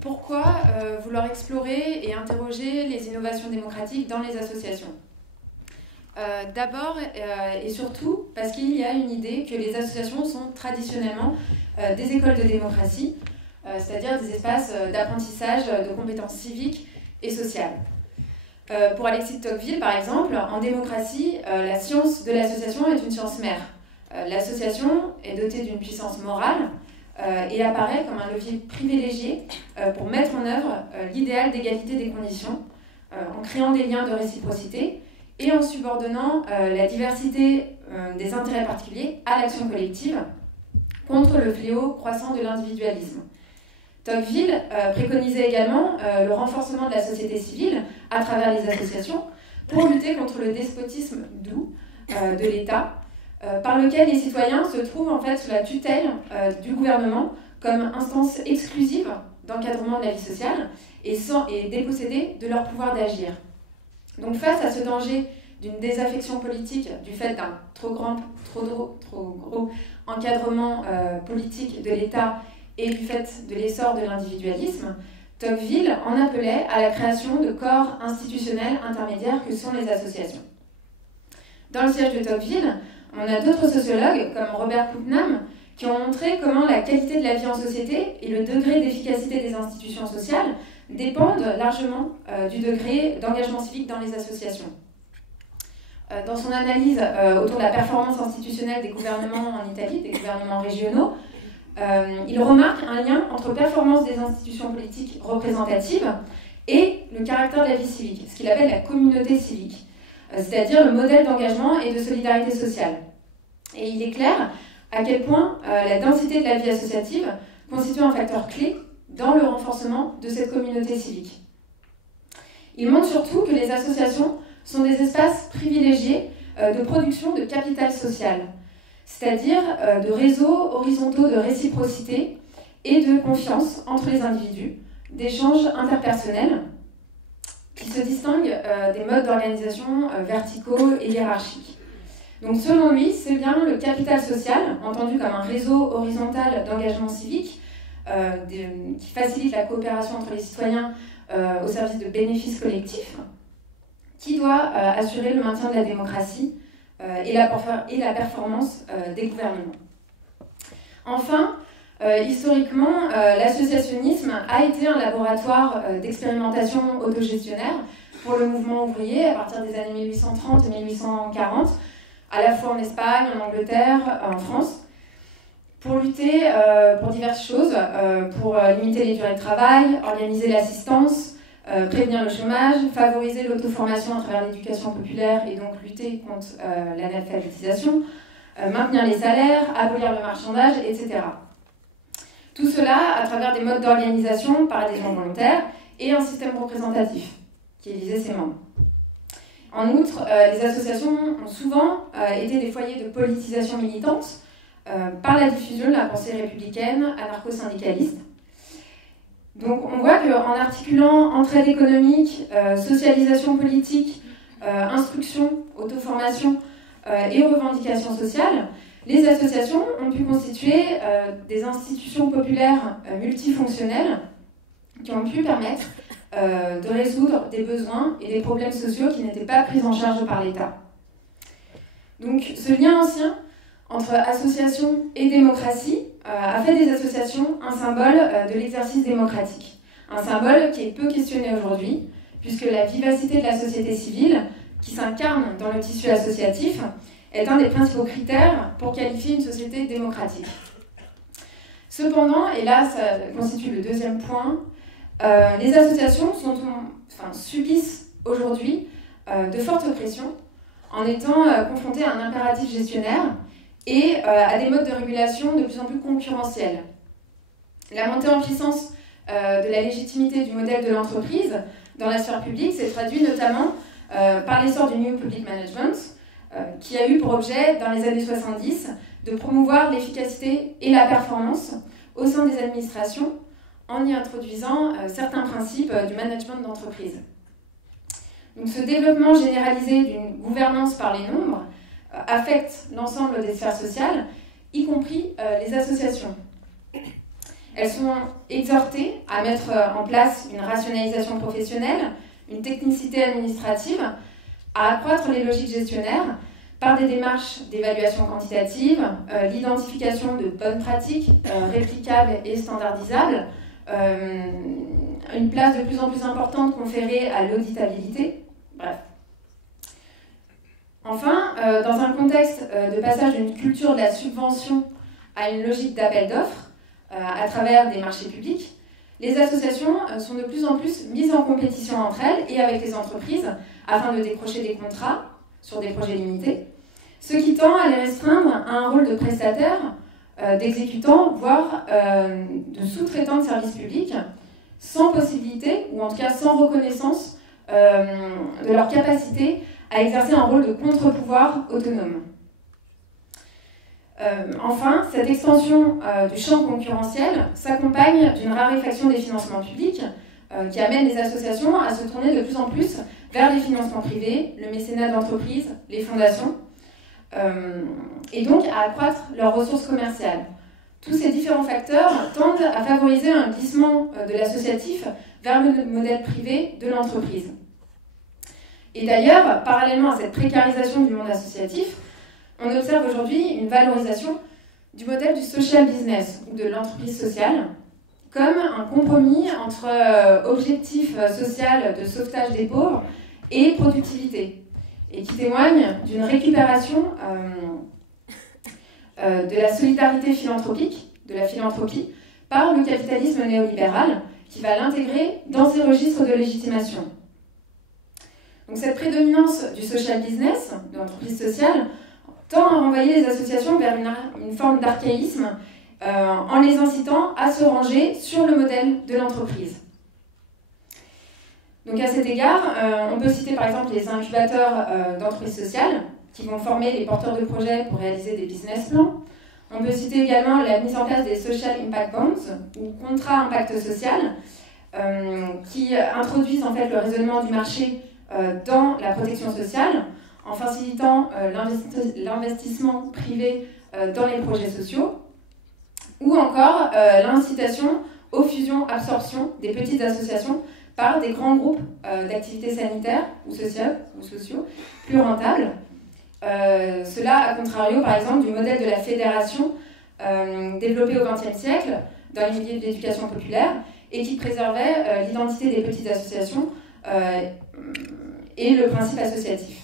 Pourquoi vouloir explorer et interroger les innovations démocratiques dans les associations ? D'abord et surtout parce qu'il y a une idée que les associations sont traditionnellement des écoles de démocratie, c'est-à-dire des espaces d'apprentissage de compétences civiques et sociales. Pour Alexis de Tocqueville, par exemple, en démocratie, la science de l'association est une science mère. L'association est dotée d'une puissance morale et apparaît comme un levier privilégié pour mettre en œuvre l'idéal d'égalité des conditions, en créant des liens de réciprocité et en subordonnant la diversité des intérêts particuliers à l'action collective contre le fléau croissant de l'individualisme. Tocqueville préconisait également le renforcement de la société civile à travers les associations pour lutter contre le despotisme doux de l'État, par lequel les citoyens se trouvent en fait sous la tutelle du gouvernement comme instance exclusive d'encadrement de la vie sociale et dépossédés de leur pouvoir d'agir. Donc face à ce danger d'une désaffection politique du fait d'un trop gros encadrement politique de l'État et du fait de l'essor de l'individualisme, Tocqueville en appelait à la création de corps institutionnels intermédiaires que sont les associations. Dans le siège de Tocqueville, on a d'autres sociologues, comme Robert Putnam, qui ont montré comment la qualité de la vie en société et le degré d'efficacité des institutions sociales dépendent largement du degré d'engagement civique dans les associations. Dans son analyse autour de la performance institutionnelle des gouvernements en Italie, des gouvernements régionaux, il remarque un lien entre performance des institutions politiques représentatives et le caractère de la vie civique, ce qu'il appelle la communauté civique, c'est-à-dire le modèle d'engagement et de solidarité sociale. Et il est clair à quel point la densité de la vie associative constitue un facteur clé dans le renforcement de cette communauté civique. Il montre surtout que les associations sont des espaces privilégiés de production de capital social, c'est-à-dire de réseaux horizontaux de réciprocité et de confiance entre les individus, d'échanges interpersonnels qui se distinguent des modes d'organisation verticaux et hiérarchiques. Donc selon lui, c'est bien le capital social, entendu comme un réseau horizontal d'engagement civique, qui facilite la coopération entre les citoyens au service de bénéfices collectifs, qui doit assurer le maintien de la démocratie et la performance des gouvernements. Enfin, historiquement, l'associationnisme a été un laboratoire d'expérimentation autogestionnaire pour le mouvement ouvrier à partir des années 1830 et 1840, à la fois en Espagne, en Angleterre, en France, pour lutter pour diverses choses, pour limiter les durées de travail, organiser l'assistance, prévenir le chômage, favoriser l'auto-formation à travers l'éducation populaire et donc lutter contre l'analphabétisation, maintenir les salaires, abolir le marchandage, etc. Tout cela à travers des modes d'organisation par adhésion volontaire et un système représentatif qui élisait ses membres. En outre, les associations ont souvent été des foyers de politisation militante par la diffusion de la pensée républicaine anarcho-syndicaliste. Donc on voit qu'en articulant entraide économique, socialisation politique, instruction, auto-formation et revendication sociale, les associations ont pu constituer des institutions populaires multifonctionnelles qui ont pu permettre de résoudre des besoins et des problèmes sociaux qui n'étaient pas pris en charge par l'État. Donc ce lien ancien entre association et démocratie a fait des associations un symbole de l'exercice démocratique. Un symbole qui est peu questionné aujourd'hui, puisque la vivacité de la société civile, qui s'incarne dans le tissu associatif, est un des principaux critères pour qualifier une société démocratique. Cependant, et là ça constitue le deuxième point, les associations subissent aujourd'hui de fortes pressions en étant confrontées à un impératif gestionnaire et à des modes de régulation de plus en plus concurrentiels. La montée en puissance de la légitimité du modèle de l'entreprise dans la sphère publique s'est traduite notamment par l'essor du New Public Management, qui a eu pour objet, dans les années 70, de promouvoir l'efficacité et la performance au sein des administrations en y introduisant certains principes du management d'entreprise. Donc, ce développement généralisé d'une gouvernance par les nombres affecte l'ensemble des sphères sociales, y compris les associations. Elles sont exhortées à mettre en place une rationalisation professionnelle, une technicité administrative, à accroître les logiques gestionnaires par des démarches d'évaluation quantitative, l'identification de bonnes pratiques réplicables et standardisables, une place de plus en plus importante conférée à l'auditabilité, bref. Enfin, dans un contexte de passage d'une culture de la subvention à une logique d'appel d'offres à travers des marchés publics, les associations sont de plus en plus mises en compétition entre elles et avec les entreprises afin de décrocher des contrats sur des projets limités, ce qui tend à les restreindre à un rôle de prestataire, d'exécutant, voire de sous-traitant de services publics, sans possibilité, ou en tout cas sans reconnaissance de leur capacité à exercer un rôle de contre-pouvoir autonome. Enfin, cette extension du champ concurrentiel s'accompagne d'une raréfaction des financements publics qui amène les associations à se tourner de plus en plus vers les financements privés, le mécénat d'entreprise, les fondations, et donc à accroître leurs ressources commerciales. Tous ces différents facteurs tendent à favoriser un glissement de l'associatif vers le modèle privé de l'entreprise. Et d'ailleurs, parallèlement à cette précarisation du monde associatif, on observe aujourd'hui une valorisation du modèle du social business ou de l'entreprise sociale comme un compromis entre objectif social de sauvetage des pauvres et productivité, et qui témoigne d'une récupération de la solidarité philanthropique, de la philanthropie, par le capitalisme néolibéral qui va l'intégrer dans ses registres de légitimation. Donc cette prédominance du social business, de l'entreprise sociale, tend à renvoyer les associations vers une forme d'archaïsme en les incitant à se ranger sur le modèle de l'entreprise. Donc à cet égard, on peut citer par exemple les incubateurs d'entreprises sociales qui vont former les porteurs de projets pour réaliser des business plans. On peut citer également la mise en place des Social Impact Bonds ou contrats impact social qui introduisent en fait le raisonnement du marché dans la protection sociale en facilitant l'investissement privé dans les projets sociaux, ou encore l'incitation aux fusions-absorptions des petites associations par des grands groupes d'activités sanitaires ou sociaux plus rentables. Cela, à contrario, par exemple, du modèle de la fédération développé au XXe siècle dans les milieux de l'éducation populaire et qui préservait l'identité des petites associations et le principe associatif.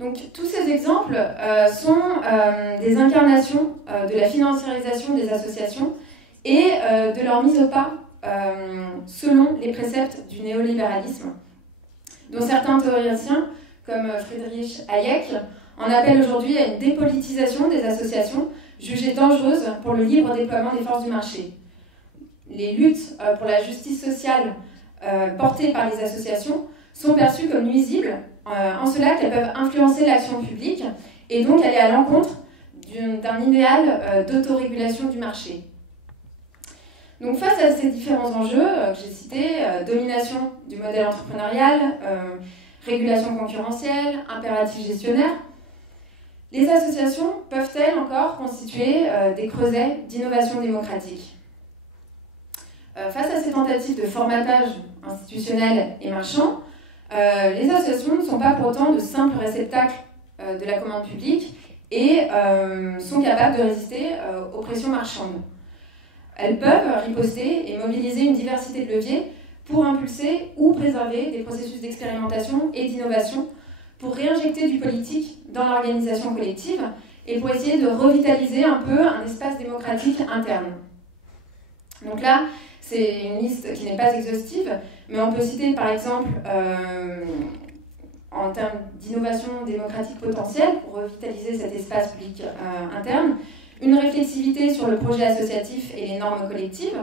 Donc, tous ces exemples sont des incarnations de la financiarisation des associations et de leur mise au pas selon les préceptes du néolibéralisme, dont certains théoriciens, comme Friedrich Hayek, en appellent aujourd'hui à une dépolitisation des associations jugées dangereuses pour le libre déploiement des forces du marché. Les luttes pour la justice sociale portées par les associations sont perçues comme nuisibles, en cela qu'elles peuvent influencer l'action publique et donc aller à l'encontre d'un idéal d'autorégulation du marché. Donc face à ces différents enjeux que j'ai cités, domination du modèle entrepreneurial, régulation concurrentielle, impératif gestionnaire, les associations peuvent-elles encore constituer des creusets d'innovation démocratique ? Face à ces tentatives de formatage institutionnel et marchand, les associations ne sont pas pour autant de simples réceptacles de la commande publique et sont capables de résister aux pressions marchandes. Elles peuvent riposter et mobiliser une diversité de leviers pour impulser ou préserver des processus d'expérimentation et d'innovation, pour réinjecter du politique dans l'organisation collective et pour essayer de revitaliser un peu un espace démocratique interne. Donc là, c'est une liste qui n'est pas exhaustive, mais on peut citer par exemple, en termes d'innovation démocratique potentielle, pour revitaliser cet espace public interne, une réflexivité sur le projet associatif et les normes collectives,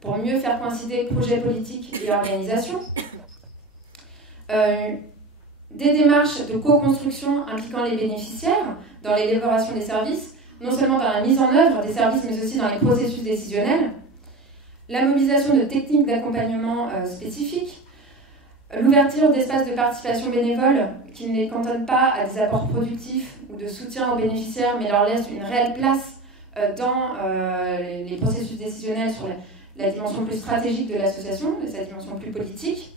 pour mieux faire coïncider projet politique et organisation. Des démarches de co-construction impliquant les bénéficiaires dans l'élaboration des services, non seulement dans la mise en œuvre des services, mais aussi dans les processus décisionnels. La mobilisation de techniques d'accompagnement spécifiques, l'ouverture d'espaces de participation bénévole qui ne les cantonnent pas à des apports productifs ou de soutien aux bénéficiaires, mais leur laissent une réelle place dans les processus décisionnels sur la dimension plus stratégique de l'association, de sa dimension plus politique.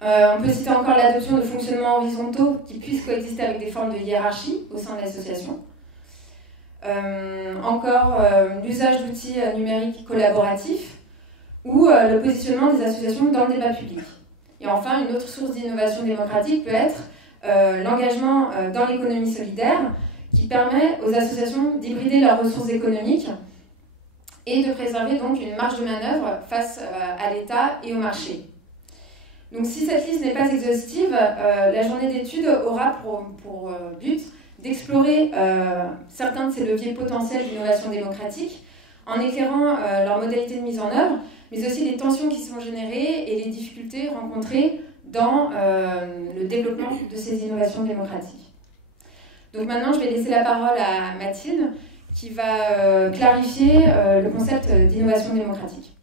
On peut citer encore l'adoption de fonctionnements horizontaux qui puissent coexister avec des formes de hiérarchie au sein de l'association. Encore l'usage d'outils numériques collaboratifs ou le positionnement des associations dans le débat public. Et enfin, une autre source d'innovation démocratique peut être l'engagement dans l'économie solidaire qui permet aux associations d'hybrider leurs ressources économiques et de préserver donc une marge de manœuvre face à l'État et au marché. Donc si cette liste n'est pas exhaustive, la journée d'études aura pour but d'explorer certains de ces leviers potentiels d'innovation démocratique en éclairant leurs modalités de mise en œuvre, mais aussi les tensions qui sont générées et les difficultés rencontrées dans le développement de ces innovations démocratiques. Donc maintenant, je vais laisser la parole à Mathilde qui va clarifier le concept d'innovation démocratique.